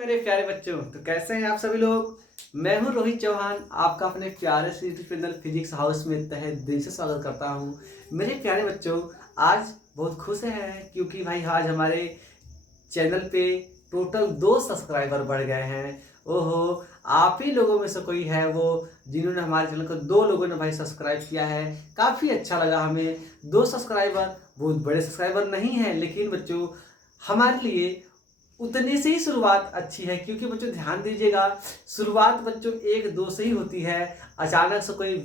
मेरे प्यारे बच्चों, तो कैसे हैं आप सभी लोग। मैं हूं रोहित चौहान, आपका अपने प्यारे से यूट्यूब चैनल फिजिक्स हाउस में तहे दिल से स्वागत करता हूं। मेरे प्यारे बच्चों, आज बहुत खुश हैं क्योंकि भाई आज हमारे चैनल पे टोटल 2 सब्सक्राइबर बढ़ गए हैं। ओहो, आप ही लोगों में से कोई है वो जिन्होंने हमारे चैनल को 2 लोगों ने भाई सब्सक्राइब किया है। काफ़ी अच्छा लगा हमें। 2 सब्सक्राइबर बहुत बड़े सब्सक्राइबर नहीं हैं, लेकिन बच्चों हमारे लिए उतने से ही शुरुआत अच्छी है, क्योंकि बच्चों ध्यान दीजिएगा, शुरुआत बच्चों 1-2 से ही होती है। अचानक से कोई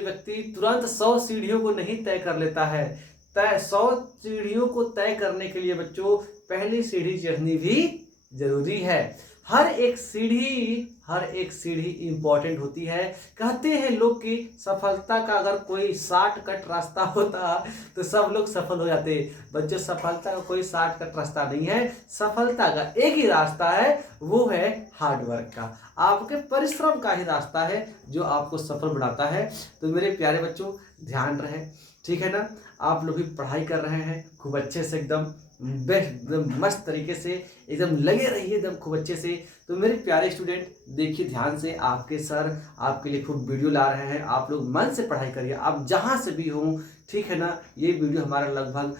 व्यक्ति तुरंत 100 सीढ़ियों को नहीं तय कर लेता है। 100 सीढ़ियों को तय करने के लिए बच्चों पहली सीढ़ी चढ़नी भी जरूरी है। हर एक सीढ़ी इंपॉर्टेंट होती है। कहते हैं लोग कि सफलता का अगर कोई शॉर्टकट रास्ता होता तो सब लोग सफल हो जाते। बच्चों, सफलता का कोई शॉर्टकट रास्ता नहीं है। सफलता का एक ही रास्ता है, वो है हार्डवर्क का। आपके परिश्रम का ही रास्ता है जो आपको सफल बनाता है। तो मेरे प्यारे बच्चों, ध्यान रहे, ठीक है ना। आप लोग भी पढ़ाई कर रहे हैं खूब अच्छे से, एकदम बेस्ट, एकदम मस्त तरीके से एकदम लगे रहिए, एकदम खूब अच्छे से। तो मेरे प्यारे स्टूडेंट, देखिए ध्यान से, आपके सर आपके लिए खूब वीडियो ला रहे हैं। आप लोग मन से पढ़ाई करिए, आप जहाँ से भी हों, ठीक है ना। ये वीडियो हमारा लगभग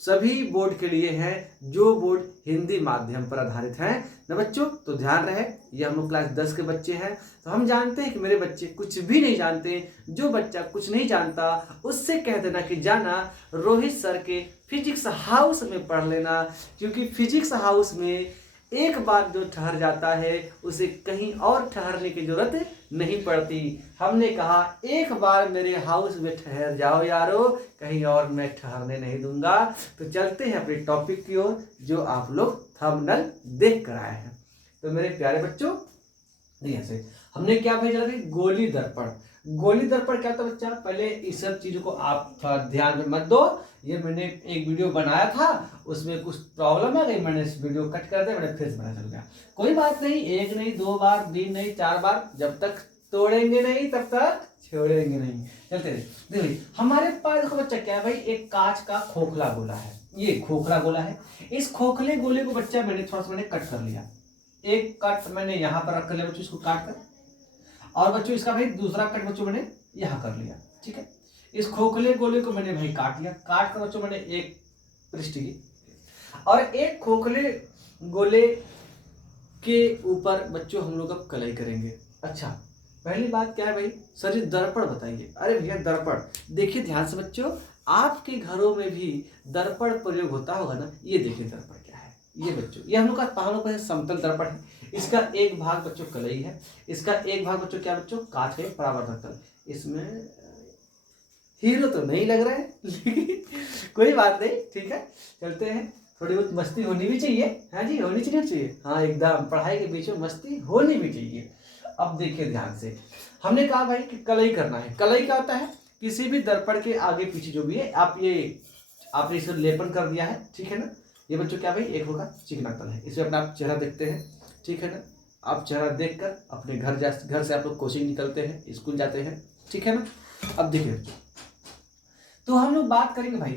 सभी बोर्ड के लिए है जो बोर्ड हिंदी माध्यम पर आधारित हैं ना बच्चों। तो ध्यान रहे, ये हम लोग क्लास 10 के बच्चे हैं, तो हम जानते हैं कि मेरे बच्चे कुछ भी नहीं जानते। जो बच्चा कुछ नहीं जानता उससे कह देना कि जाना रोहित सर के फिजिक्स हाउस में पढ़ लेना, क्योंकि फिजिक्स हाउस में एक बार जो ठहर जाता है उसे कहीं और ठहरने की जरूरत नहीं पड़ती। हमने कहा एक बार मेरे हाउस में ठहर जाओ यारो, कहीं और मैं ठहरने नहीं दूंगा। तो चलते हैं अपने टॉपिक की ओर, जो आप लोग थंबनेल देख कर आए हैं। तो मेरे प्यारे बच्चों, ऐसे हमने क्या भेजा था, गोली दर्पण। गोली दर्पण क्या था बच्चा, पहले इस सब चीजों को आप थोड़ा ध्यान में मत दो। ये मैंने एक वीडियो बनाया था, उसमें कुछ प्रॉब्लम आ गई, मैंने इस वीडियो कट कर दिया, मैंने फिर से बनाया चल गया। कोई बात नहीं, 1 नहीं 2 बार, 3 नहीं 4 बार, जब तक तोड़ेंगे नहीं तब तक छोड़ेंगे नहीं। चलते देखिए, हमारे पास देखो बच्चा क्या है भाई, एक कांच का खोखला गोला है। ये खोखला गोला है। इस खोखले गोले को बच्चा मैंने थोड़ा सा मैंने कट कर लिया। एक कट मैंने यहाँ पर रख लिया बच्चों, इसको काट कर। और बच्चों इसका भाई दूसरा कट बच्चों मैंने यहाँ कर लिया, ठीक है। इस खोखले गोले को मैंने भाई काट लिया। काट कर बच्चों मैंने एक पृष्ठ की और एक खोखले गोले के ऊपर बच्चों हम लोग अब कलई करेंगे। अच्छा, पहली बात क्या है भाई, सर ये दर्पण बताइए। अरे भैया दर्पण, देखिए ध्यान से बच्चों, आपके घरों में भी दर्पण प्रयोग होता होगा ना। ये देखिए दर्पण क्या है, ये बच्चों, ये हम लोग का समतल दर्पण है। इसका एक भाग बच्चों कलई है, इसका एक भाग बच्चों क्या बच्चों, कांच है, परावर्तक तल। इसमें हीरो तो नहीं लग रहा है लेकिन कोई बात नहीं, ठीक है, चलते हैं। थोड़ी बहुत मस्ती होनी भी चाहिए, हाँ जी, होनी चाहिए, हाँ एकदम, पढ़ाई के बीच में मस्ती होनी भी चाहिए। अब देखिए ध्यान से, हमने कहा भाई कि कलई करना है। कलई क्या होता है, किसी भी दर्पण के आगे पीछे जो भी है, आपने इसे लेपन कर दिया है, ठीक है ना। ये बच्चों क्या भाई, एक होगा चिकना तल है, इसमें अपना आप चेहरा देखते हैं, ठीक है ना। आप चेहरा देखकर अपने घर से आप लोग कोचिंग निकलते हैं, स्कूल जाते हैं, ठीक है ना। अब देखिए, तो हम लोग बात करेंगे भाई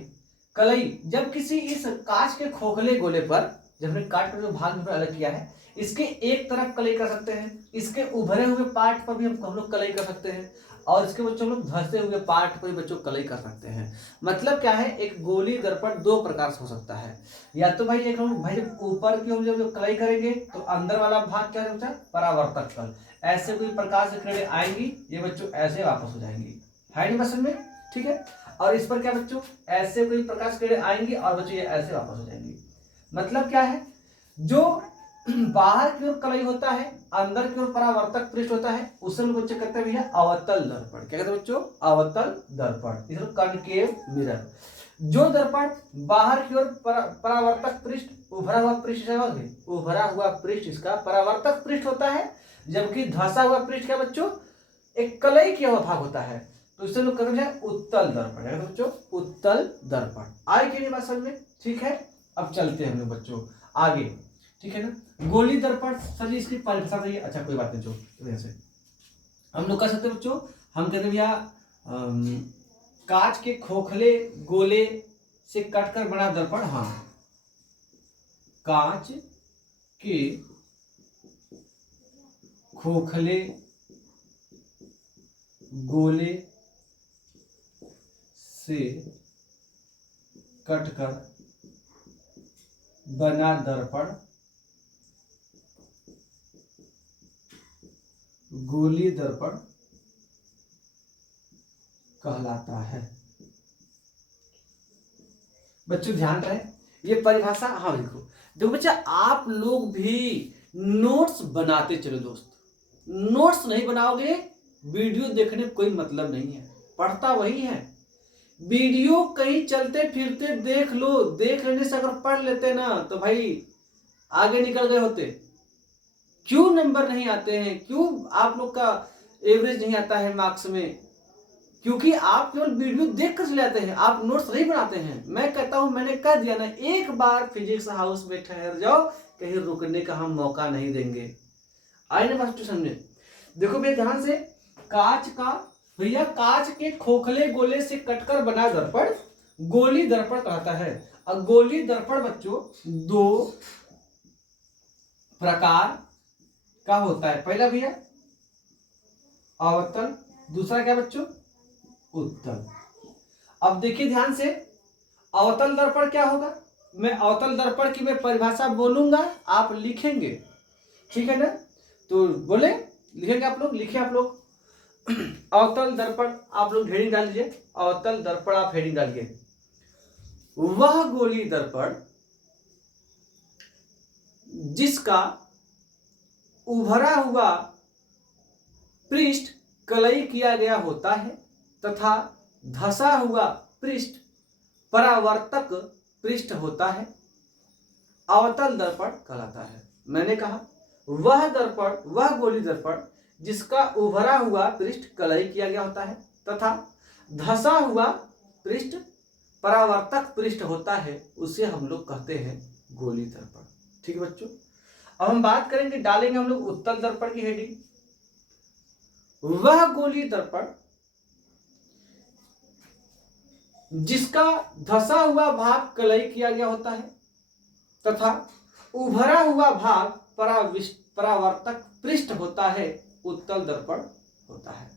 कलई। जब किसी इस कांच के खोखले गोले पर, जब हमने काट कर जो भाग में अलग किया है, इसके एक तरफ कलई कर सकते हैं, इसके उभरे हुए पार्ट पर भी हम लोग कलई कर सकते हैं, और इसके बच्चों लोग धंसे हुए पार्ट पर भी बच्चों कलई कर सकते हैं। मतलब क्या है, एक गोली दर्पण 2 प्रकार से हो सकता है। या तो भाई एक हम भाई जब ऊपर की हम जब कलई करेंगे तो अंदर वाला भाग क्या होता है, परावर्तक तल। ऐसे कोई प्रकाश की किरणें आएंगी, ये बच्चों ऐसे वापस हो जाएंगी, है नहीं बस में, ठीक है। और इस पर क्या बच्चों, ऐसे कोई प्रकाश किरणें आएंगी और बच्चों ये ऐसे वापस हो जाएंगी। मतलब क्या है, जो बाहर की ओर कलई होता है, अंदर की ओर परावर्तक पृष्ठ होता है, उसे लोग बच्चे कहते हैं भैया अवतल दर्पण। क्या कहते हैं बच्चों, अवतल दर्पण, इसे कनकेव मिरर। जो दर्पण बाहर की ओर परावर्तक पृष्ठ, उभरा हुआ पृष्ठ, उभरा हुआ पृष्ठ इसका परावर्तक पृष्ठ होता है, जबकि धंसा हुआ पृष्ठ क्या बच्चों, एक कलई किया हुआ भाग होता है, तो इससे लोग कहते हैं उत्तल दर्पण। है बच्चों, उत्तल दर्पण। आए कि नहीं बात समझ में, ठीक है। अब चलते हैं हम लोग बच्चों आगे, ठीक है ना। गोली दर्पण, सर जी इसकी परिभाषा चाहिए। अच्छा कोई बात नहीं, जो तो ऐसे हम लोग कर सकते हैं बच्चों, हम कहते हैं भैया कांच के खोखले गोले से कटकर बना दर्पण, हाँ कांच के खोखले गोले से कटकर बना दर्पण गोली दर्पण कहलाता है। बच्चों ध्यान रहे ये परिभाषा। हाँ देखो देखो बच्चा, आप लोग भी नोट्स बनाते चलो दोस्त। नोट्स नहीं बनाओगे वीडियो देखने का कोई मतलब नहीं है। पढ़ता वही है, वीडियो कहीं चलते फिरते देख लो, देख लेने से अगर पढ़ लेते ना तो भाई आगे निकल गए होते। क्यों नंबर नहीं आते हैं, क्यों आप लोग का एवरेज नहीं आता है मार्क्स में? क्योंकि आप केवल वीडियो देख कर चले जाते हैं, आप नोट्स नहीं बनाते हैं। मैं कहता हूं, मैंने कह दिया ना, एक बार फिजिक्स हाउस में ठहर जाओ, कहीं रुकने का हम मौका नहीं देंगे। आइए ना बच्चों समझे। देखो भैया ध्यान से, कांच का भैया कांच के खोखले गोले से कटकर बना दर्पण गोली दर्पण कहता है। और गोली दर्पण बच्चों दो प्रकार का होता है। पहला भैया अवतल, दूसरा क्या बच्चों? उत्तल। अब देखिए ध्यान से, अवतल दर्पण क्या होगा? मैं अवतल दर्पण की मैं परिभाषा बोलूंगा, आप लिखेंगे, ठीक है ना? तो बोले, लिखेंगे आप लोग, लिखे आप लोग। अवतल दर्पण आप लोग हेडिंग डाल लीजिए, अवतल दर्पण आप हेडिंग डालिए। वह गोली दर्पण जिसका उभरा हुआ पृष्ठ कलई किया गया होता है तथा धसा हुआ पृष्ठ परावर्तक पृष्ठ होता है, अवतल दर्पण कहलाता है। मैंने कहा वह दर्पण, वह गोली दर्पण जिसका उभरा हुआ पृष्ठ कलई किया गया होता है तथा धसा हुआ पृष्ठ परावर्तक पृष्ठ होता है, उसे हम लोग कहते हैं गोली दर्पण। ठीक है बच्चों, अब हम बात करेंगे, डालेंगे हम लोग उत्तल दर्पण की हेडिंग। वह गोली दर्पण जिसका धसा हुआ भाग कलई किया गया होता है तथा उभरा हुआ भाग परावर्तक पृष्ठ होता है, उत्तल दर्पण होता है।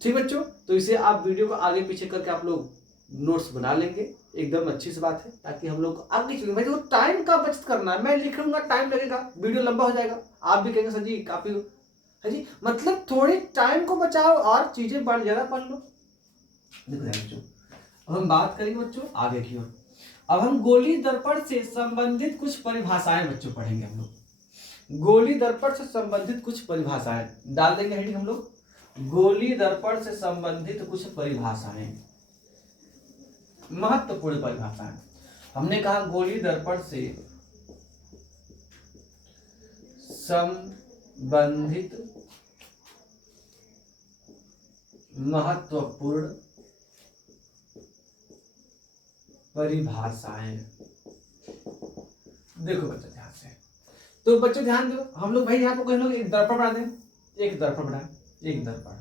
ठीक बच्चों, तो इसे आप वीडियो को आगे पीछे करके आप लोग नोट्स बना लेंगे, एकदम अच्छी सी बात है, ताकि हम लोग आगे चलेंगे। भाई देखो टाइम का बचत करना है, मैं लिखूंगा टाइम लगेगा, वीडियो लंबा हो जाएगा, आप भी कहेंगे सर जी काफी है जी, मतलब थोड़े टाइम को बचाओ और चीजें बढ़ ज्यादा पढ़ लो। देखो बच्चों, अब हम बात करेंगे बच्चों आगे की ओर। अब हम गोली दर्पण से संबंधित कुछ परिभाषाएं बच्चों पढ़ेंगे। हम लोग गोली दर्पण से संबंधित कुछ परिभाषाएं डाल देंगे हेडिंग हम लोग, गोली दर्पण से संबंधित कुछ परिभाषाएं, महत्वपूर्ण परिभाषाएं। हमने कहा गोली दर्पण से संबंधित महत्वपूर्ण परिभाषाएं। देखो बच्चों ध्यान से, तो बच्चों ध्यान दो, हम लोग भाई यहाँ पर कोई लोग एक दर्पण बना दें, एक दर्पण बनाए, एक दर्पण,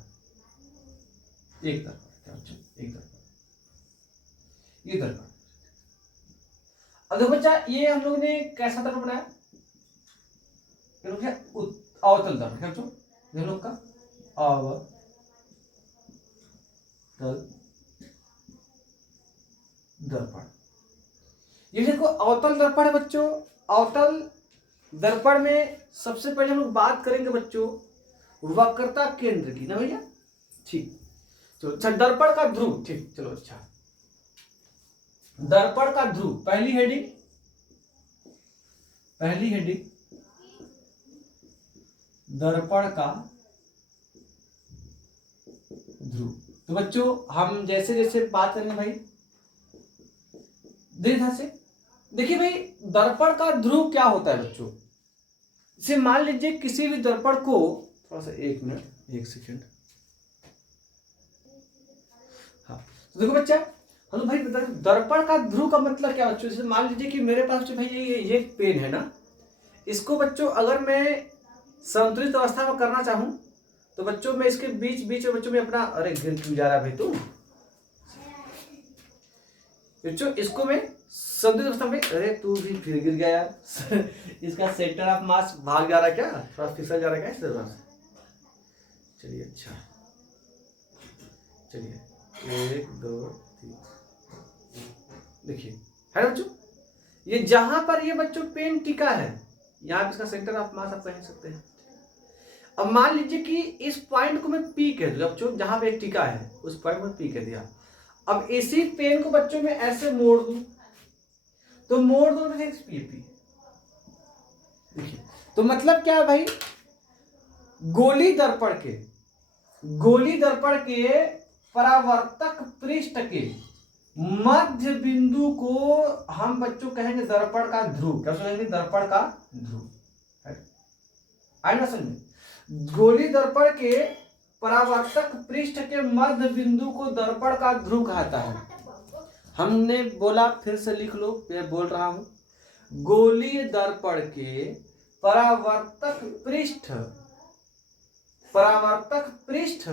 एक दर्पण, एक दर्पण, ये दर्पण। अब देखो बच्चा, ये हम लोग ने कैसा दर्पण बनाया? अवतल दर्पण। क्या बच्चों? हम लोग का अवतल दर्पण। ये देखो अवतल दर्पण है बच्चों। अवतल दर्पण में सबसे पहले हम लोग बात करेंगे बच्चों वक्रता केंद्र की, ना भैया? ठीक, चलो अच्छा, दर्पण का ध्रुव। ठीक, चलो अच्छा, दर्पण का ध्रुव, पहली हेडिंग, पहली हेडिंग दर्पण का ध्रुव। तो बच्चों हम जैसे जैसे बात करेंगे भाई, ध्यान से देखिए भाई, दर्पण का ध्रुव क्या होता है बच्चों? इसे मान लीजिए किसी भी दर्पण को, थोड़ा सा एक मिनट, एक सेकंड, हाँ तो देखो बच्चा, हम भाई दर्पण का ध्रुव का मतलब क्या बच्चों? जैसे मान लीजिए कि मेरे पास भाई ये पेन है ना, इसको बच्चों अगर मैं संतुलित अवस्था में करना चाहूं तो बच्चों मैं इसके बीच बीच में बच्चों में अपना, अरे गिर क्यों जा रहा है भाई तू? बच्चों इसको मैं संतुलित में, अरे तू भी फिर गिर गया यार। इसका सेंटर ऑफ मास भाग जा रहा है क्या, थोड़ा फिसल जा रहा है क्या इस तरह से। चलिए अच्छा, चलिए 1 2 3 देखिए है बच्चों, ये जहां पर ये बच्चों पेन टिका है यहाँ पे इसका सेंटर ऑफ मास आप कह सकते हैं। अब मान लीजिए कि इस पॉइंट को मैं पी कह दूं बच्चों, जहां पे टिका है उस पॉइंट को पी कह दिया। अब इसी पेन को बच्चों में ऐसे मोड़ दूं तो मोड़ दो पी पी, देखिए तो मतलब क्या है भाई, गोली दर्पण के परावर्तक पृष्ठ के मध्य बिंदु को हम बच्चों कहेंगे दर्पण का ध्रुव। क्या कहेंगे, दर्पण का ध्रुव। आई ना समझे, गोली दर्पण के परावर्तक पृष्ठ के मध्य बिंदु को दर्पण का ध्रुव कहता है। हमने बोला, फिर से लिख लो, मैं बोल रहा हूं, गोलीय दर्पण के परावर्तक पृष्ठ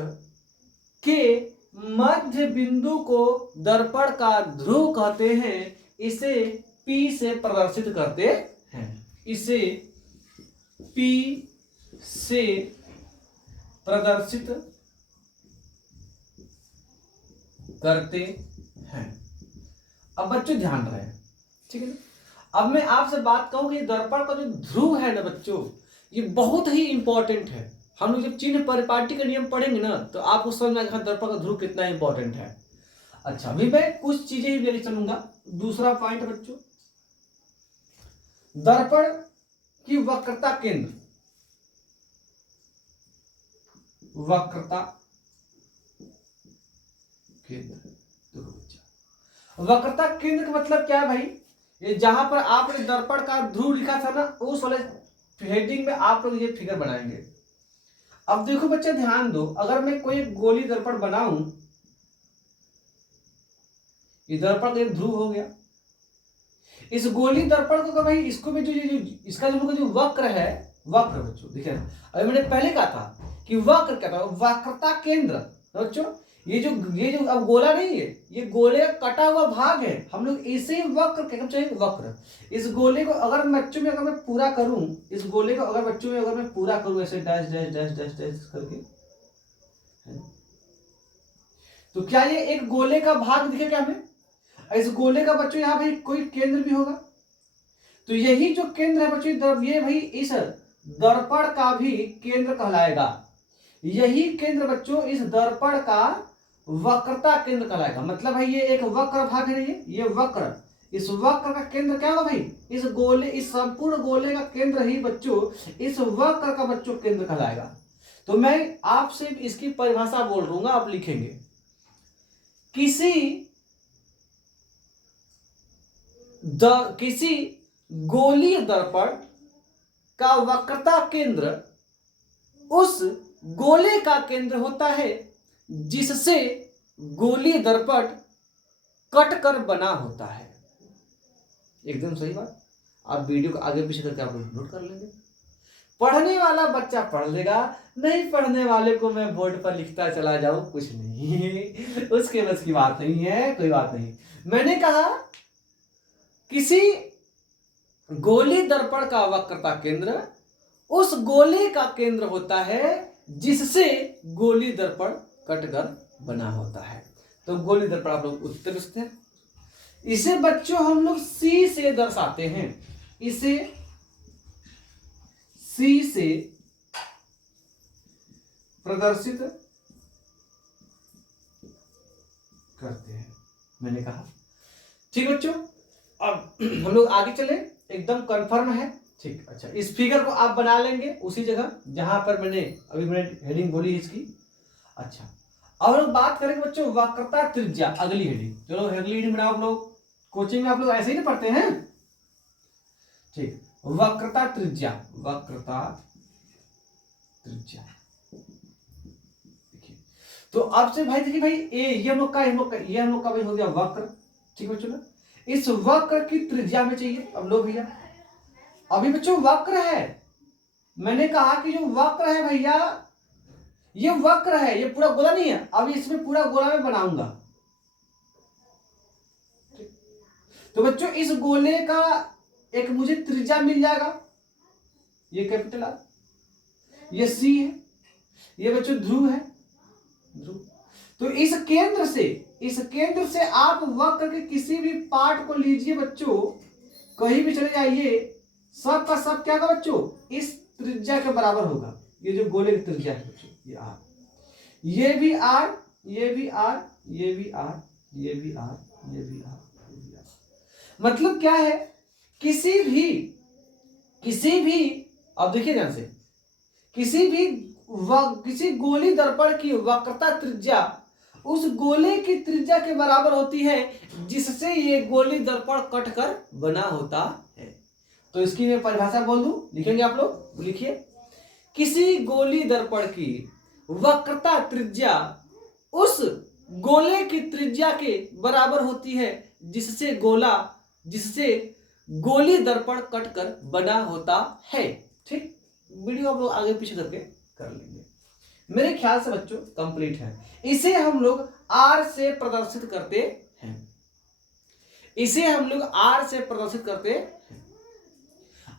के मध्य बिंदु को दर्पण का ध्रुव कहते हैं। इसे P से प्रदर्शित करते हैं, इसे P से प्रदर्शित करते हैं। अब बच्चों ध्यान रहे, ठीक है ना। अब मैं आपसे बात कहूं कि दर्पण का जो ध्रुव है ना बच्चों, ये बहुत ही इंपॉर्टेंट है। हम लोग जब चिन्ह परिपाटी का नियम पढ़ेंगे ना तो आपको समझ में आएगा दर्पण का ध्रुव कितना इंपॉर्टेंट है। अच्छा, अभी मैं कुछ चीजें ही लेके चलूंगा। दूसरा पॉइंट बच्चों, दर्पण की वक्रता केंद्र, वक्रता केंद्र का मतलब क्या है भाई, ये जहां पर आपने दर्पण का ध्रुव लिखा था ना, उस वाले हेडिंग में आप लोग ये फिगर बनाएंगे। अब देखो बच्चे ध्यान दो, अगर मैं कोई गोली दर्पण बनाऊं, ये दर्पण का ध्रुव हो गया। इस गोली दर्पण को भाई, इसको भी जो इसका जो वक्र है, वक्र बच्चों देखिए, अभी मैंने पहले कहा था कि वक्र क्या था, वक्रता केंद्र बच्चों। ये जो अब गोला नहीं है, ये गोले का कटा हुआ भाग है, हम लोग इसे वक्र कहते हैं। वक्र, इस गोले को अगर बच्चों में अगर मैं पूरा करूं, इस गोले को अगर बच्चों में अगर मैं पूरा करूं ऐसे dash dash dash dash dash करके, तो क्या ये एक गोले का भाग दिखेगा हमें। इस गोले का बच्चों यहाँ भाई कोई केंद्र भी होगा, तो यही जो केंद्र है बच्चों, ये भाई इस दर्पण का भी केंद्र कहलाएगा। यही केंद्र बच्चों इस दर्पण का वक्रता केंद्र कहलाएगा। मतलब भाई ये एक वक्र भाग है, ये वक्र, इस वक्र का केंद्र क्या होगा भाई, इस गोले, इस संपूर्ण गोले का केंद्र ही बच्चों इस वक्र का बच्चों केंद्र कहलाएगा। तो मैं आपसे इसकी परिभाषा बोल दूंगा, आप लिखेंगे, किसी गोलीय दर्पण का वक्रता केंद्र उस गोले का केंद्र होता है जिससे गोलीय दर्पण कटकर बना होता है। एकदम सही बात। आप वीडियो को आगे पीछे करके आप नोट कर लेंगे। पढ़ने वाला बच्चा पढ़ लेगा, नहीं पढ़ने वाले को मैं बोर्ड पर लिखता चला जाऊं, कुछ नहीं, उसके बस की बात नहीं है, कोई बात नहीं। मैंने कहा किसी गोली दर्पण का वक्रता केंद्र उस गोले का केंद्र होता है जिससे गोली दर्पण कटकर बना होता है। तो गोली दर्पण आप लोग उत्तर लिखते हैं। इसे बच्चों हम लोग C से दर्शाते हैं, इसे C से प्रदर्शित करते हैं, मैंने कहा। ठीक बच्चों, अब हम लोग आगे चले, एकदम कंफर्म है, ठीक। अच्छा, इस फिगर को आप बना लेंगे उसी जगह जहां पर मैंने हेडिंग बोली इसकी। अच्छा, अब लोग बात करेंगे बच्चों वक्रता त्रिज्या, अगली हेडिंग। चलो अगली हेडिंग बनाओ आप लोग, कोचिंग में आप लोग ऐसे ही नहीं पढ़ते हैं, ठीक। वक्रता त्रिज्या, वक्रता त्रिज्या, देखिए। तो आपसे भाई देखिए भाई, ये हम लोग का भाई हो गया वक्र, ठीक बच्चों ना। इस वक्र की त्रिज्या में चाहिए। अब लो भैया, अभी बच्चों वक्र है, मैंने कहा कि जो वक्र है भैया, ये वक्र है, ये पूरा गोला नहीं है। अब इसमें पूरा गोला मैं बनाऊंगा, तो बच्चों इस गोले का एक मुझे त्रिज्या मिल जाएगा, ये कैपिटल आर, ये सी है, ये बच्चों ध्रुव है, ध्रुव। तो इस केंद्र से आप वक्र के किसी भी पार्ट को लीजिए बच्चों, कहीं भी चले जाइए, सब का सब क्या होगा बच्चों, इस त्रिज्या के बराबर होगा। ये जो गोले की त्रिज्या है बच्चों, ये आर, ये भी आर, ये भी आर, ये भी आर, ये भी आर, ये भी आर, ये भी आर। मतलब क्या है, किसी भी अब देखिए ध्यान से, किसी गोली दर्पण की वक्रता त्रिज्या उस गोले की त्रिज्या के बराबर होती है जिससे ये गोली दर्पण कटकर बना होता है। तो इसकी मैं परिभाषा बोल दूं, लिखेंगे आप लोग, लिखिए। किसी गोली दर्पण की वक्रता त्रिज्या उस गोले की त्रिज्या के बराबर होती है जिससे गोली दर्पण कटकर बना होता है। ठीक, वीडियो आप लोग आगे पीछे करके कर लेंगे। मेरे ख्याल से बच्चों कंप्लीट है। इसे हम लोग आर से प्रदर्शित करते हैं, इसे हम लोग आर से प्रदर्शित करते हैं।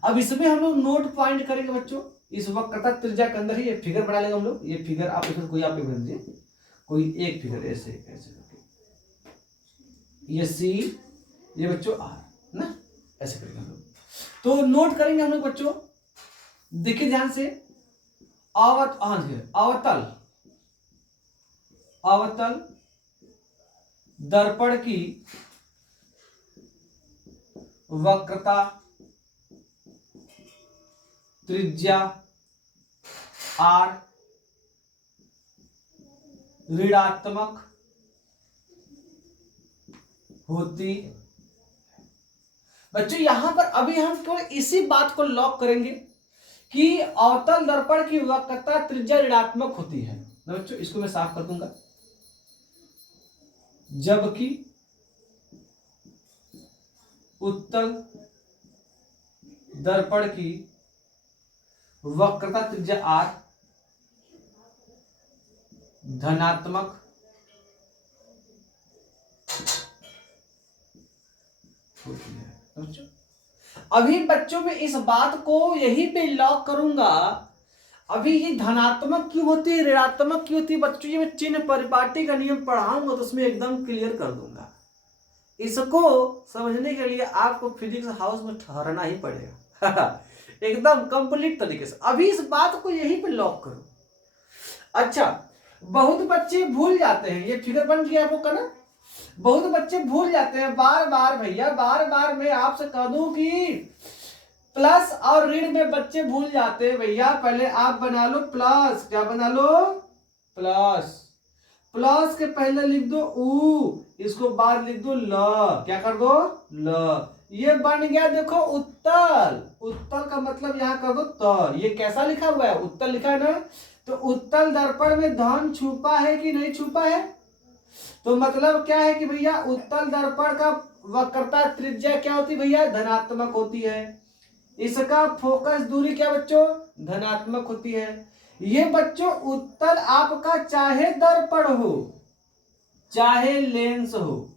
अब इसमें हम लोग नोट पॉइंट करेंगे बच्चों, इस वक्रता त्रिज्या के अंदर ही ये फिगर बना लेंगे हम लोग। ये फिगर आप कोई आप बना दीजिए, कोई एक फिगर ऐसे ऐसे करके, ये सी, ये बच्चों आर ना, ऐसे करेंगे हम लोग। तो नोट करेंगे हम लोग बच्चों, देखिए ध्यान से, अवतल दर्पण की वक्रता त्रिज्या आर ऋणात्मक होती। बच्चों यहां पर अभी हम केवल इसी बात को लॉक करेंगे कि अवतल दर्पण की वक्रता त्रिज्या ऋणात्मक होती है ना बच्चों। इसको मैं साफ कर दूंगा, जबकि उत्तल दर्पण की वक्रता त्रिज्या आर धनात्मक होती है। बच्चों अभी बच्चों में इस बात को यही पे लॉक करूंगा। अभी ये धनात्मक क्यों होती है, ऋणात्मक क्यों होती है बच्चों, ये मैं चिन्ह परिपाटी का नियम पढ़ाऊंगा तो उसमें एकदम क्लियर कर दूंगा। इसको समझने के लिए आपको फिजिक्स हाउस में ठहरना ही पड़ेगा एकदम कंप्लीट तरीके से। अभी इस बात को यहीं पे लॉक करो। अच्छा, बहुत बच्चे भूल जाते हैं, ये फिगर बन गया आपको का ना, बहुत बच्चे भूल जाते हैं बार बार। भैया बार बार मैं आपसे कह दूं कि प्लस और ऋण में बच्चे भूल जाते हैं। भैया पहले आप बना लो प्लस, क्या बना लो, प्लस, प्लस के पहले लिख दो उ, इसको बाद लिख दो ल, क्या कर दो ल, ये बन गया देखो उत्तल। उत्तल का मतलब यहां कर दो त, ये कैसा लिखा हुआ है, उत्तल लिखा है ना। तो उत्तल दर्पण में धन छुपा है कि नहीं छुपा है, तो मतलब क्या है कि भैया उत्तल दर्पण का वक्रता त्रिज्या क्या होती है भैया, धनात्मक होती है। इसका फोकस दूरी क्या बच्चों, धनात्मक होती है। ये बच्चों उत्तल आपका चाहे दर्पण हो चाहे लेंस हो,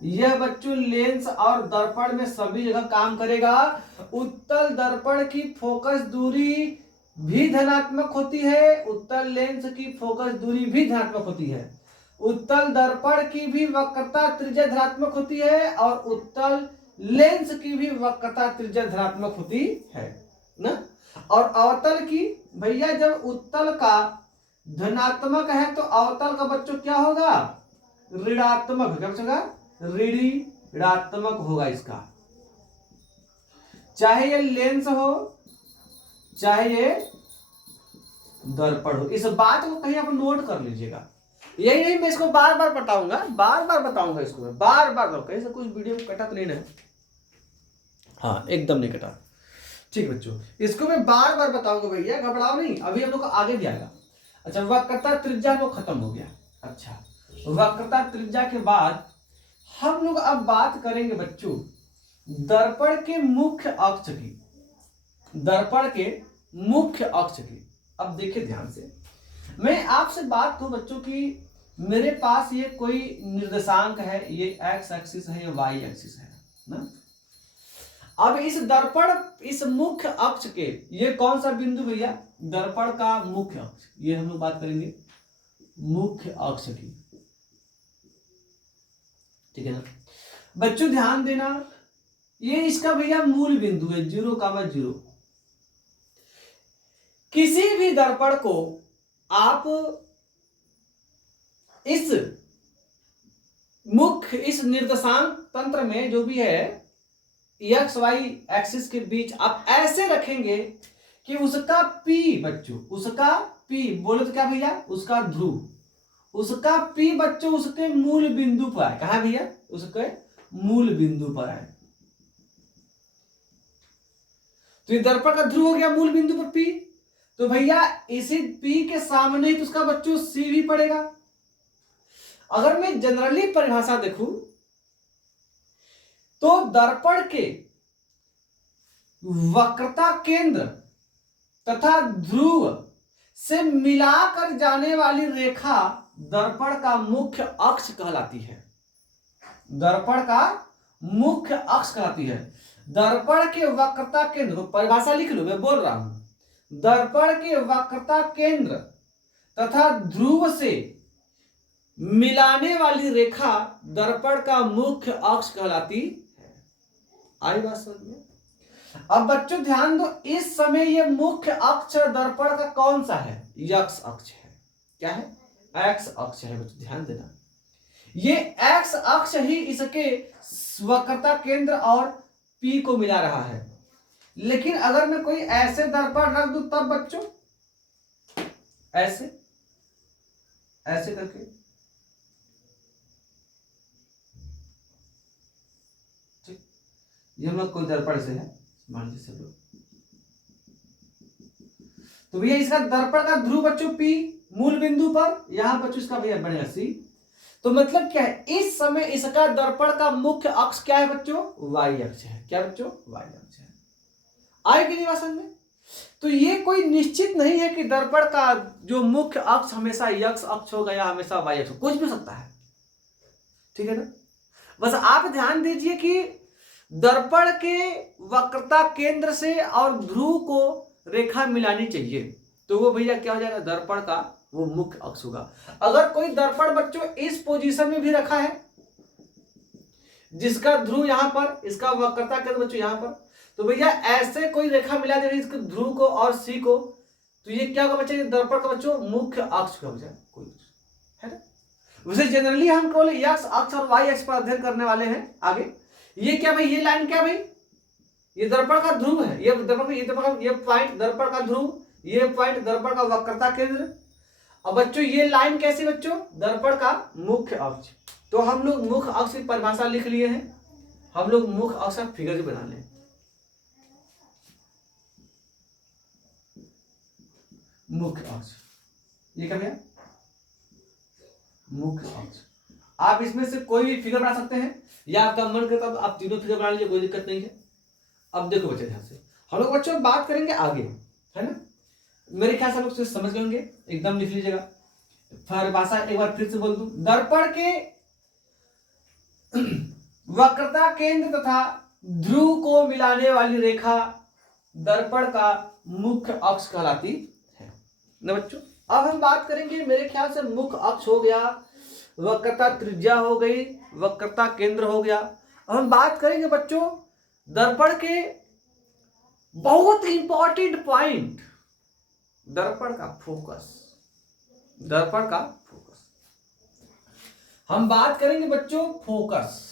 यह बच्चों लेंस और दर्पण में सभी जगह काम करेगा। उत्तल दर्पण की फोकस दूरी भी धनात्मक होती है, उत्तल लेंस की फोकस दूरी भी धनात्मक होती है। उत्तल दर्पण की भी वक्रता त्रिज्या धनात्मक होती है और उत्तल लेंस की भी वक्रता त्रिज्या धनात्मक होती है ना। और अवतल की भैया जब उत्तल का धनात्मक है तो अवतल का बच्चों क्या होगा, ऋणात्मक, क्या होगा, ऋणात्मक होगा इसका, चाहे ये लेंस हो चाहे ये दर्पण हो। इस बात को कहीं आप नोट कर लीजिएगा। यही नहीं मैं इसको बार बार बताऊंगा, बार बार बताऊंगा इसको मैं बार बार, कहीं से कुछ वीडियो कटा तो नहीं ना, हाँ एकदम नहीं कटा। ठीक बच्चों, इसको मैं बार बार बताऊंगा भैया, घबराओ नहीं, अभी हम लोग को आगे भी आएगा। अच्छा, वक्रता त्रिज्या को खत्म हो गया। अच्छा, वक्रता त्रिज्या के बाद हम लोग अब बात करेंगे बच्चों दर्पण के मुख्य अक्ष की, दर्पण के मुख्य अक्ष की। अब देखिए ध्यान से, मैं आपसे बात करूं बच्चों की मेरे पास ये कोई निर्देशांक है, ये एक्स एक्सिस है, ये वाई एक्सिस है। ना। अब इस दर्पण, इस मुख्य अक्ष के, ये कौन सा बिंदु भैया, दर्पण का मुख्य अक्ष, ये हम लोग बात करेंगे मुख्य अक्ष की, ठीक है ना बच्चों, ध्यान देना, ये इसका भैया मूल बिंदु है 0,0। किसी भी दर्पण को आप इस मुख्य, इस निर्देशांक तंत्र में जो भी है एक्स वाई एक्सिस के बीच आप ऐसे रखेंगे कि उसका पी बच्चों, उसका पी बोले तो क्या भैया, उसका ध्रुव, उसका पी बच्चों उसके मूल बिंदु पर आए। कहा भैया, उसके मूल बिंदु पर आए। तो ये दर्पण का ध्रुव हो गया मूल बिंदु पर पी। तो भैया इसी पी के सामने ही तो उसका बच्चों सी भी पड़ेगा। अगर मैं जनरली परिभाषा देखूं तो दर्पण के वक्रता केंद्र तथा ध्रुव से मिलाकर जाने वाली रेखा दर्पण का मुख्य अक्ष कहलाती है। दर्पण का मुख्य अक्ष कहलाती है। दर्पण के वक्रता केंद्र, परिभाषा लिख लो, मैं बोल रहा हूं, दर्पण के वक्रता केंद्र तथा ध्रुव से मिलाने वाली रेखा दर्पण का मुख्य अक्ष कहलाती है। आई बात समझ में? अब बच्चों ध्यान दो, इस समय ये मुख्य अक्ष दर्पण का कौन सा है, एक्स अक्ष है। क्या है, एक्स अक्ष है बच्चों, ध्यान देना। ये एक्स अक्ष ही इसके वक्रता केंद्र और पी को मिला रहा है। लेकिन अगर मैं कोई ऐसे दर्पण रख दूं तब बच्चों, ऐसे ऐसे करके, ठीक, ये हम लोग कोई दर्पण से है मान लीजिए सब लोग, तो भैया इसका दर्पण का ध्रुव बच्चों पी मूल बिंदु पर, यहां बच्चों इसका भैया बनेगा सी। तो मतलब क्या है, इस समय इसका दर्पण का मुख्य अक्ष क्या है बच्चों, वाई अक्ष है। क्या बच्चों, वाई अक्ष है। आए कि नहीं बात समझ में? तो ये कोई निश्चित नहीं है कि दर्पण का जो मुख्य अक्ष हमेशा एक्स अक्ष होगा या हमेशा वाई अक्ष, कुछ भी हो सकता है, ठीक है ना। बस आप ध्यान दीजिए कि दर्पण के वक्रता केंद्र से और ध्रुव को रेखा मिलानी चाहिए, तो वो भैया क्या हो जाएगा, दर्पण का वो मुख्य अक्ष होगा। अगर कोई दर्पण बच्चों इस पोजीशन में भी रखा है, जिसका ध्रुव यहां पर, इसका वक्रता केंद्र बच्चों यहां पर, तो भैया ऐसे कोई रेखा मिला दे रही इसके ध्रुव को और सी को, तो ये क्या होगा बच्चों, दर्पण का बच्चों मुख्य अक्ष का बच्चा कोई है ना। वैसे जनरली हम केवल एक्स अक्ष और वाई अक्ष पर अध्ययन करने वाले हैं आगे। ये क्या भाई, ये लाइन क्या भाई, ये दर्पण का ध्रुव है, ये दर्पण, ये पॉइंट दर्पण का ध्रुव, ये पॉइंट दर्पण का वक्रता केंद्र। अब बच्चों ये लाइन कैसी बच्चों, दर्पण का मुख्य अक्ष। तो हम लोग मुख्य अक्ष की परिभाषा लिख लिए हैं, हम लोग मुख्य अक्ष का फिगर भी बना लें। मुख्य अक्ष ये क्या भैया, मुख्य अक्ष। आप इसमें से कोई भी फिगर बना सकते हैं, या आपका मन करता तो आप तीनों फिगर बना लीजिए, कोई दिक्कत नहीं है। अब देखो बच्चे ध्यान से, हम लोग बच्चों बात करेंगे आगे, है ना। मेरे ख्याल से लोग समझ लेंगे, एकदम लिख लीजिएगा। परिभाषा एक बार फिर से बोल दूं, दर्पण के वक्रता केंद्र तथा ध्रुव को मिलाने वाली रेखा दर्पण का मुख्य अक्ष कहलाती है ना बच्चों। अब हम बात करेंगे, मेरे ख्याल से मुख्य अक्ष हो गया, वक्रता त्रिज्या हो गई, वक्रता केंद्र हो गया। अब हम बात करेंगे बच्चों दर्पण के बहुत इंपॉर्टेंट पॉइंट, दर्पण का फोकस। दर्पण का फोकस हम बात करेंगे बच्चों, फोकस।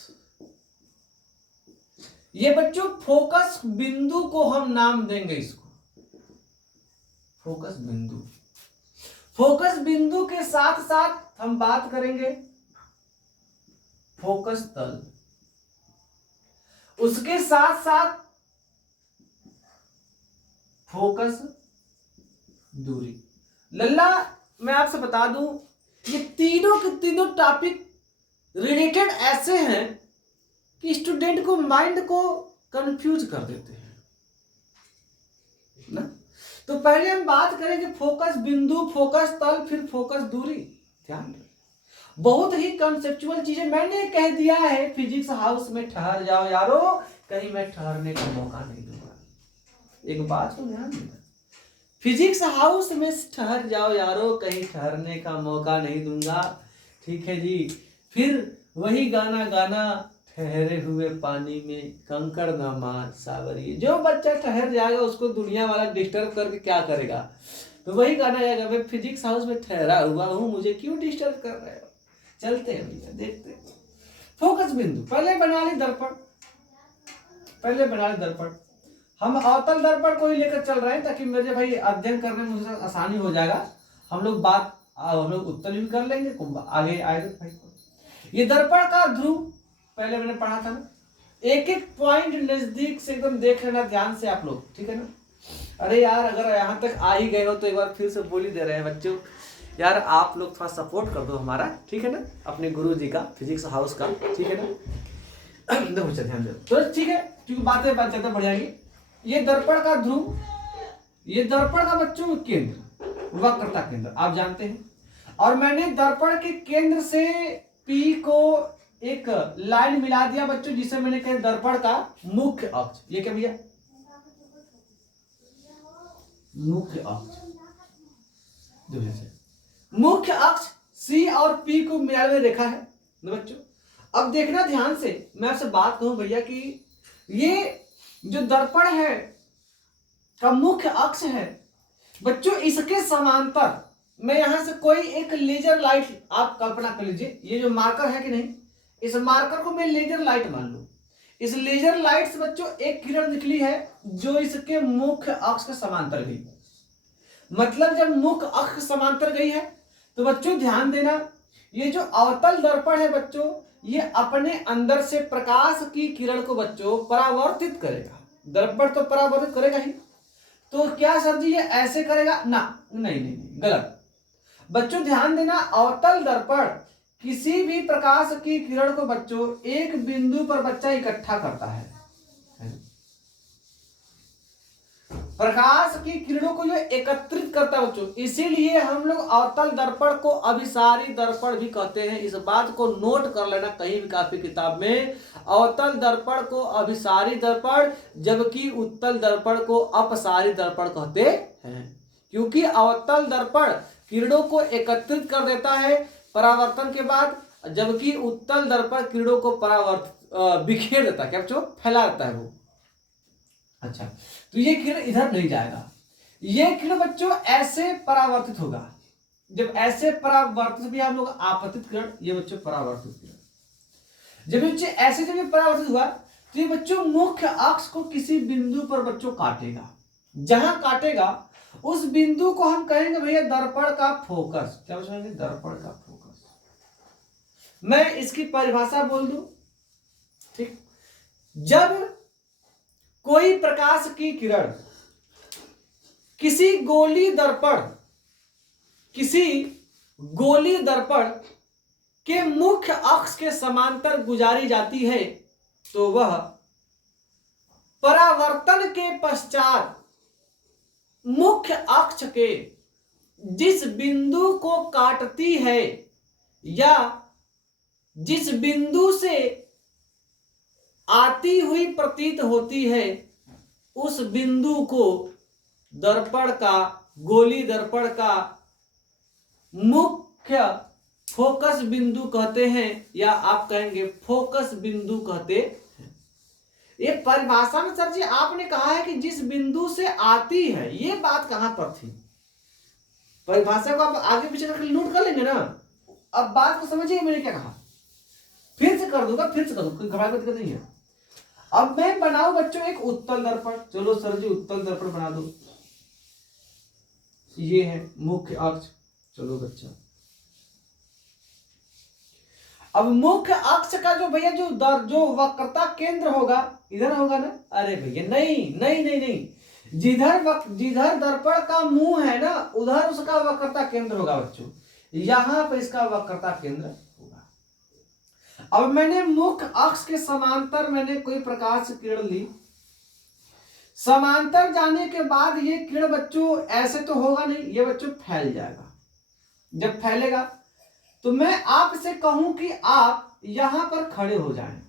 ये बच्चों फोकस बिंदु को हम नाम देंगे, इसको फोकस बिंदु। फोकस बिंदु के साथ साथ हम बात करेंगे फोकस तल, उसके साथ साथ फोकस दूरी। लल्ला मैं आपसे बता दूं, ये तीनों के तीनों टॉपिक रिलेटेड ऐसे हैं कि स्टूडेंट को माइंड को कंफ्यूज कर देते हैं ना। तो पहले हम बात करेंगे फोकस बिंदु, फोकस तल, फिर फोकस दूरी। ध्यान, बहुत ही कंसेप्चुअल चीजें मैंने कह दिया है। फिजिक्स हाउस में ठहर जाओ यारो, कहीं मैं ठहरने का मौका नहीं दूंगा। एक बात को ध्यान देना, फिजिक्स हाउस में ठहर जाओ यारो, कहीं ठहरने का मौका नहीं दूंगा। ठीक है जी। फिर वही गाना गाना, ठहरे हुए पानी में कंकड़ ना मार सावरिए। जो बच्चा ठहर जाएगा उसको दुनिया वाला डिस्टर्ब करके क्या करेगा? तो वही गाना आएगा, मैं फिजिक्स हाउस में ठहरा हुआ हूँ, मुझे क्यों डिस्टर्ब कर रहे हो। चलते हैं भैया, देखते हैं। फोकस बिंदु पहले बना ली दर्पण, पहले बना ली दर्पण। हम अवतल दर्पण को ही लेकर चल रहे हैं ताकि मेरे भाई अध्ययन करने में मुझे आसानी हो जाएगा। हम लोग उत्तर भी कर लेंगे, आगे आएगा भाई। ये दर्पण का ध्रुव पहले मैंने पढ़ा था ना, एक एक पॉइंट नजदीक से एकदम देख लेना ध्यान से आप लोग, ठीक है ना। अरे यार अगर यहाँ तक आ ही गए हो तो एक बार फिर से बोल ही दे रहे हैं बच्चों, यार आप लोग थोड़ा सपोर्ट कर दो हमारा, ठीक है ना, अपने गुरु जी का, फिजिक्स हाउस का, ठीक है ना। देखो ध्यान दो तो ठीक है, क्योंकि बातें ज्यादा बढ़ जाएंगी। ये दर्पण का ध्रुव, ये दर्पण का बच्चों केंद्र, वक्रता केंद्र आप जानते हैं। और मैंने दर्पण के केंद्र से P को एक लाइन मिला दिया बच्चों, जिसे मैंने कहा दर्पण का मुख्य अक्ष। ये क्या भैया? मुख्य अक्ष। मुख्य अक्ष C और P को मिला हुआ रेखा है ना बच्चों। अब देखना ध्यान से, मैं आपसे बात कहूं भैया कि ये जो दर्पण है का मुख्य अक्ष है बच्चों, इसके समांतर मैं यहां से कोई एक लेजर लाइट, आप कल्पना कर लीजिए, ये जो मार्कर है कि नहीं, इस मार्कर को मैं लेजर लाइट मान लूं। इस लेजर लाइट से बच्चों एक किरण निकली है जो इसके मुख्य अक्ष के समांतर गई। मतलब जब मुख्य अक्ष समांतर गई है तो बच्चों ध्यान देना, ये जो अवतल दर्पण है बच्चों, ये अपने अंदर से प्रकाश की किरण को बच्चों परावर्तित करेगा। दर्पण तो परावर्तित करेगा ही, तो क्या सर जी ये ऐसे करेगा ना? नहीं नहीं नहीं, गलत। बच्चों ध्यान देना, अवतल दर्पण किसी भी प्रकाश की किरण को बच्चों एक बिंदु पर बच्चा इकट्ठा करता है। प्रकाश की किरणों को ये एकत्रित करता है बच्चों, इसीलिए हम लोग अवतल दर्पण को अभिसारी दर्पण भी कहते हैं। इस बात को नोट कर लेना कहीं भी काफी किताब में, अवतल दर्पण को अभिसारी दर्पण जबकि उत्तल दर्पण को अपसारी दर्पण कहते हैं। क्योंकि अवतल दर्पण किरणों को एकत्रित कर देता है परावर्तन के बाद, जबकि उत्तल दर्पण किरणों को बिखेर देता है, क्या बच्चों? फैला देता है वो। अच्छा, तो ये किरण इधर नहीं जाएगा, ये किरण बच्चों ऐसे परावर्तित होगा। जब ऐसे परावर्तित भी हम लोग आपतित किरण, ये बच्चों परावर्तित किरण, जब बच्चे ऐसे जब ये परावर्तित हुआ तो ये बच्चों मुख्य अक्ष को किसी बिंदु पर बच्चों काटेगा। जहां काटेगा उस बिंदु को हम कहेंगे भैया दर्पण का फोकस। क्या समझेंगे? दर्पण का फोकस। मैं इसकी परिभाषा बोल दूं, ठीक। जब कोई प्रकाश की किरण किसी गोली दर्पण के मुख्य अक्ष के समांतर गुजारी जाती है तो वह परावर्तन के पश्चात मुख्य अक्ष के जिस बिंदु को काटती है या जिस बिंदु से आती हुई प्रतीत होती है उस बिंदु को दर्पण का, गोली दर्पण का मुख्य फोकस बिंदु कहते हैं, या आप कहेंगे फोकस बिंदु कहते हैं। ये परिभाषा में सर जी आपने कहा है कि जिस बिंदु से आती है, ये बात कहां पर थी? परिभाषा को आप आगे पीछे करके नोट कर लेंगे ना। अब बात को समझिए मैंने क्या कहा, फिर से कर दूंगा, कोई घबराने की दिक्कत नहीं है। अब मैं बनाऊं बच्चों एक उत्तल दर्पण। चलो सर जी उत्तल दर्पण बना दो, ये है मुख्य अक्ष। चलो बच्चा, अब मुख्य अक्ष का जो भैया जो वक्रता केंद्र होगा इधर होगा ना? अरे भैया नहीं, जिधर दर्पण का मुंह है ना उधर उसका वक्रता केंद्र होगा बच्चों, यहां पर इसका वक्रता केंद्र होगा। अब मैंने मुख्य अक्ष के समांतर मैंने कोई प्रकाश किरण ली, समांतर जाने के बाद ये किरण बच्चों ऐसे तो होगा नहीं, ये बच्चों फैल जाएगा। जब फैलेगा तो मैं आपसे कहूं कि आप यहां पर खड़े हो जाएं,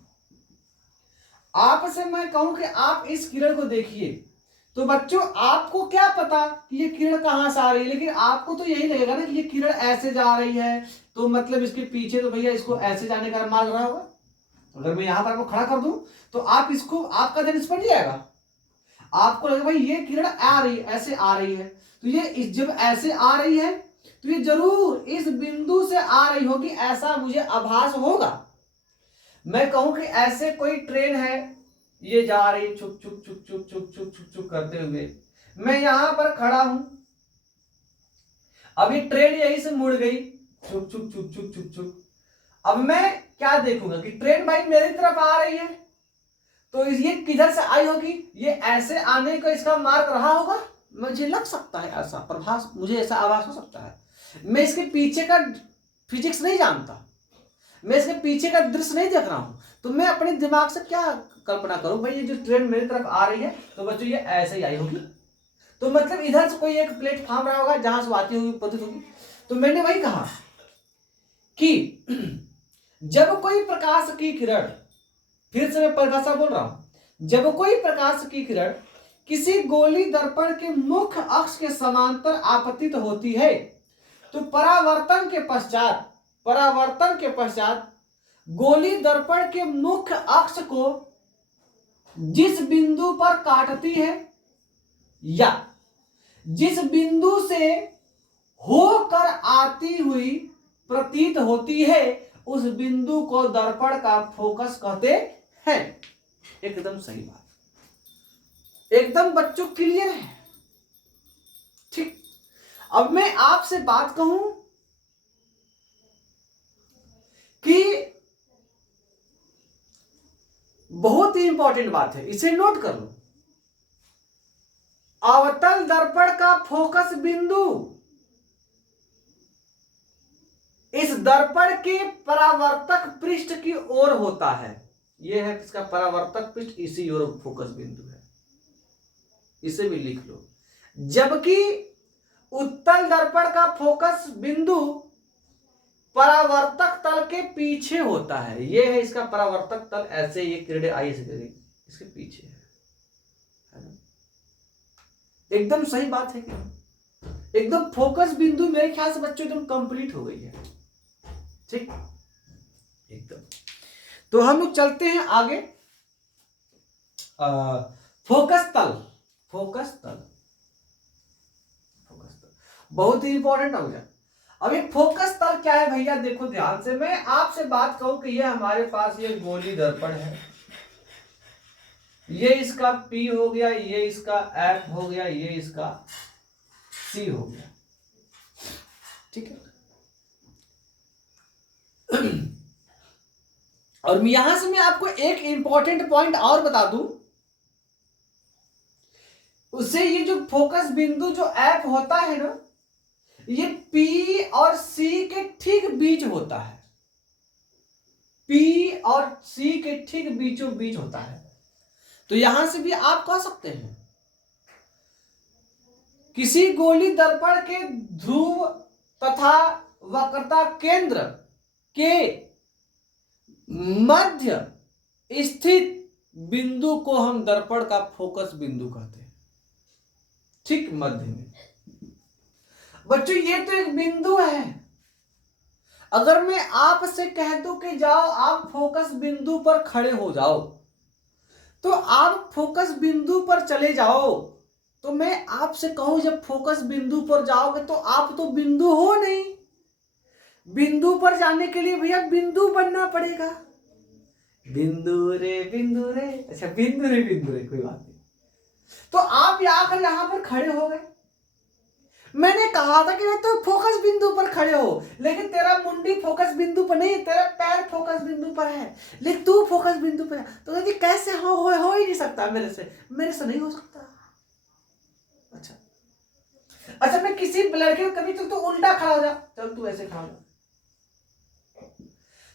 आपसे मैं कहूं कि आप इस किरण को देखिए, तो बच्चों आपको क्या पता कि ये किरण कहां से आ रही है, लेकिन आपको तो यही लगेगा ना कि ये किरण ऐसे जा रही है, तो मतलब इसके पीछे तो भैया इसको ऐसे जाने का मार्ग रहा होगा। अगर मैं यहां पर आपको खड़ा कर दूं तो आप इसको, आपका ध्यान इस पर नहीं आएगा, आपको लगेगा भाई ये किरण आ रही है, ऐसे आ रही है, तो ये जब ऐसे आ रही है तो ये जरूर इस बिंदु से आ रही होगी, ऐसा मुझे आभास होगा। मैं कहूं कि ऐसे कोई ट्रेन है, ये जा रही छुक छुक छुक छुक छुक छुक छुक छुक करते हुए, मैं यहां पर खड़ा हूं, अभी ट्रेन यहीं से मुड़ गई छुक छुक छुक छुक छुक छुक, अब मैं क्या देखूंगा कि ट्रेन भाई मेरी तरफ आ रही है, तो ये किधर से आई होगी, ये ऐसे आने का इसका मार्ग रहा होगा, मुझे लग सकता है ऐसा प्रभास, मुझे ऐसा आभास हो सकता है। मैं इसके पीछे का फिजिक्स नहीं जानता, मैं इसके पीछे का दृश्य नहीं देख रहा हूं, तो मैं अपने दिमाग से क्या कल्पना करूं, भाई ये जो ट्रेन मेरी तरफ आ रही है तो बच्चों ये ऐसे ही आई होगी, तो मतलब इधर से कोई एक प्लेटफॉर्म रहा होगा जहां से आती होगी, पतित होगी। तो मैंने वही कहा कि जब कोई प्रकाश की किरण, फिर से मैं परिभाषा बोल रहा हूं, जब कोई प्रकाश की किरण किसी गोली दर्पण के मुख्य अक्ष के समांतर आपतित होती है, तो परावर्तन के पश्चात गोली दर्पण के मुख्य अक्ष को जिस बिंदु पर काटती है या जिस बिंदु से होकर आती हुई प्रतीत होती है, उस बिंदु को दर्पण का फोकस कहते हैं। एकदम सही बात, एकदम बच्चों क्लियर है। ठीक, अब मैं आपसे बात कहूं कि बहुत ही इंपॉर्टेंट बात है, इसे नोट कर लो। अवतल दर्पण का फोकस बिंदु इस दर्पण के परावर्तक पृष्ठ की ओर होता है, यह है इसका परावर्तक पृष्ठ, इसी ओर फोकस बिंदु है, इसे भी लिख लो। जबकि उत्तल दर्पण का फोकस बिंदु परावर्तक तल के पीछे होता है, यह है इसका परावर्तक तल, ऐसे ये किरणें आई इसके पीछे है ना? एकदम सही बात है कि एकदम फोकस बिंदु मेरे ख्याल से बच्चों एकदम कंप्लीट हो गई है। ठीक, एकदम। तो हम लोग चलते हैं आगे। फोकस तल बहुत ही इंपॉर्टेंट हो गया। अभी फोकस तल क्या है भैया, देखो ध्यान से, मैं आपसे बात कहूं कि ये हमारे पास ये गोली दर्पण है, ये इसका P हो गया, ये इसका F हो गया, ये इसका C हो गया, ठीक है। और यहां से मैं आपको एक इंपॉर्टेंट पॉइंट और बता दूं, उससे ये जो फोकस बिंदु जो F होता है ना, ये P और C के ठीक बीच होता है, P और C के ठीक बीचों बीच होता है। तो यहां से भी आप कह सकते हैं किसी गोली दर्पण के ध्रुव तथा वक्रता केंद्र के मध्य स्थित बिंदु को हम दर्पण का फोकस बिंदु कहते हैं, ठीक मध्य में। बच्चों ये तो एक बिंदु है, अगर मैं आपसे कह दूं कि जाओ आप फोकस बिंदु पर खड़े हो जाओ, तो आप फोकस बिंदु पर चले जाओ, तो मैं आपसे कहूं जब फोकस बिंदु पर जाओगे तो आप तो बिंदु हो नहीं, बिंदु पर जाने के लिए भैया बिंदु बनना पड़ेगा। बिंदु रे अच्छा बिंदु रे कोई बात नहीं। तो आप यहां पर खड़े हो गए, मैंने कहा था कि तो फोकस बिंदु पर खड़े हो, लेकिन तेरा मुंडी फोकस बिंदु पर नहीं, तेरा पैर फोकस बिंदु पर है, लेकिन तू फोकस बिंदु पर है। तो कैसे हो ही नहीं सकता, मेरे से नहीं हो सकता। अच्छा मैं किसी लड़के को कभी तो उल्टा खड़ा हो जा, चल तू ऐसे खड़ा हो जा,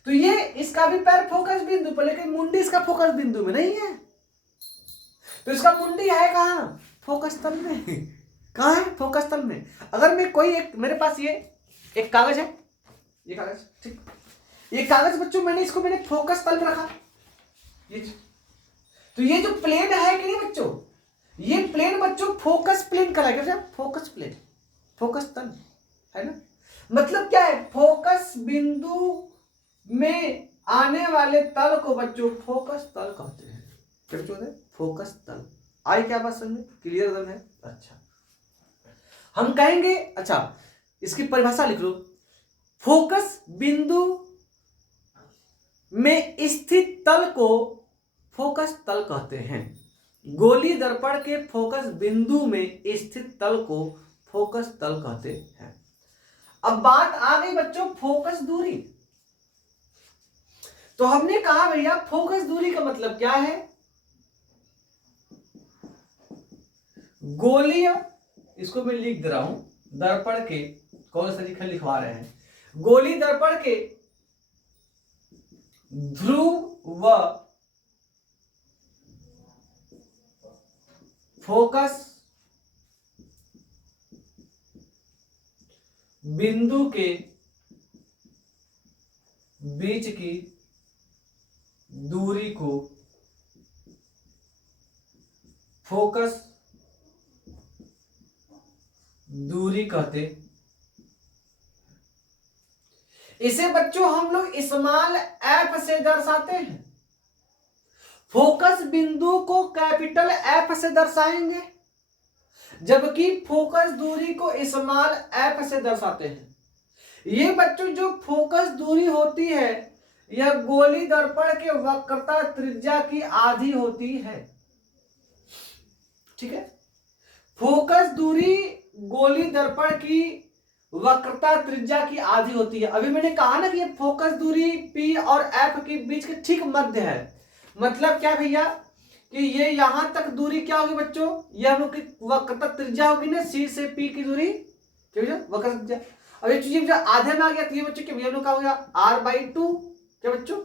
तो ये इसका भी पैर फोकस बिंदु पर, लेकिन मुंडी इसका फोकस बिंदु में नहीं है, तो इसका मुंडी है कहां, फोकस तल में। कहां है, फोकस तल में। अगर मैं मेरे पास ये एक कागज है, ये कागज, ठीक, ये कागज बच्चों मैंने फोकस तल पे रखा, ये तो ये जो प्लेन है कि नहीं बच्चों, ये प्लेन बच्चों फोकस प्लेन कहलाएगा, फोकस प्लेन, फोकस तल है ना। मतलब क्या है, फोकस बिंदु में आने वाले तल को बच्चों फोकस तल कहते हैं। क्या बच्चों होते हैं, फोकस तल। आई क्या बात समझ में, क्लियर एकदम है। अच्छा हम कहेंगे, अच्छा इसकी परिभाषा लिख लो, फोकस बिंदु में स्थित तल को फोकस तल कहते हैं। गोली दर्पण के फोकस बिंदु में स्थित तल को फोकस तल कहते हैं। अब बात आ गई बच्चों फोकस दूरी। तो हमने कहा भैया फोकस दूरी का मतलब क्या है, गोलीय, इसको मैं लिख दे रहा हूं, दर्पण के, कौन सा लिखा लिखवा रहे हैं, गोली दर्पण के ध्रुव व फोकस बिंदु के बीच की दूरी को फोकस दूरी कहते। इसे बच्चों हम लोग स्मॉल एफ से दर्शाते हैं। फोकस बिंदु को कैपिटल एफ से दर्शाएंगे, जबकि फोकस दूरी को स्मॉल एफ से दर्शाते हैं। ये बच्चों जो फोकस दूरी होती है यह गोली दर्पण के वक्रता त्रिज्या की आधी होती है। ठीक है, फोकस दूरी गोली दर्पण की वक्रता त्रिज्या की आधी होती है। अभी मैंने कहा ना कि ये फोकस दूरी P और F के बीच के ठीक मध्य है। मतलब क्या भैया कि ये यहां तक दूरी क्या होगी बच्चों, ये हम लोग की वक्रता त्रिज्या होगी ना, C से P की दूरी, क्या भैया वक्रता त्रिज्या। अब ये चीज आधे में आ गया तो ये बच्चों क्या भैया लोग का हो गया R/2, क्या बच्चों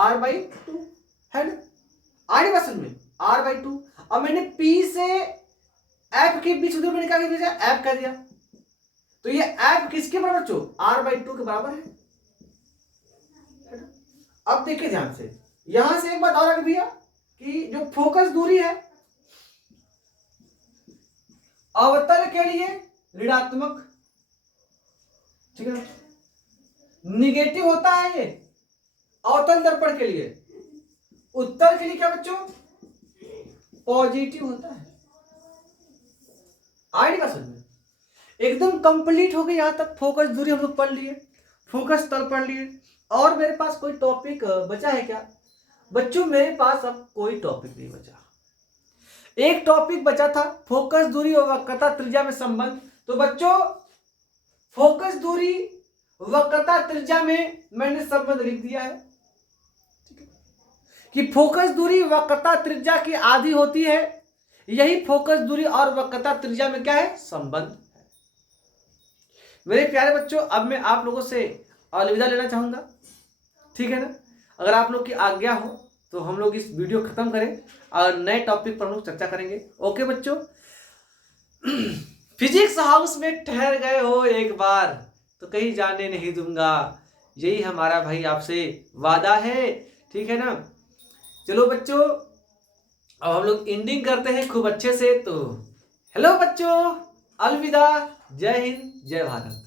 R/2 है ना, आगे बस में R/2। अब मैंने P से F के बीच दूरी मैंने क्या कह दिया, F कह दिया, तो ये F किसके बराबर बच्चों, R/2 के बराबर है। अब देखिए ध्यान से, यहां से एक बात और भैया कि जो फोकस दूरी है अवतल के लिए ऋणात्मक, ठीक है, निगेटिव होता है ये अवतल दर्पण के लिए, उत्तल के लिए क्या बच्चों पॉजिटिव होता है। आईडी का समझ में एकदम कंप्लीट हो गई। यहां तक फोकस दूरी हम लोग पढ़ लिए, फोकस तल पढ़ लिए। और मेरे पास कोई टॉपिक बचा है क्या बच्चों, मेरे पास अब कोई टॉपिक नहीं बचा। एक टॉपिक बचा था फोकस दूरी और वक्रता त्रिज्या में संबंध। तो बच्चों फोकस दूरी वक्रता त्रिज्या में मैंने संबंध लिख दिया है कि फोकस दूरी वक्रता त्रिज्या की आधी होती है। यही फोकस दूरी और वक्रता त्रिज्या में क्या है, संबंध है। मेरे प्यारे बच्चों अब मैं आप लोगों से अलविदा लेना चाहूंगा, ठीक है ना। अगर आप लोग की आज्ञा हो तो हम लोग इस वीडियो खत्म करें और नए टॉपिक पर हम लोग चर्चा करेंगे। ओके बच्चों, फिजिक्स हाउस में ठहर गए हो एक बार तो कहीं जाने नहीं दूंगा, यही हमारा भाई आपसे वादा है, ठीक है ना। चलो बच्चों अब हम लोग एंडिंग करते हैं खूब अच्छे से। तो हेलो बच्चों, अलविदा, जय हिंद, जय भारत।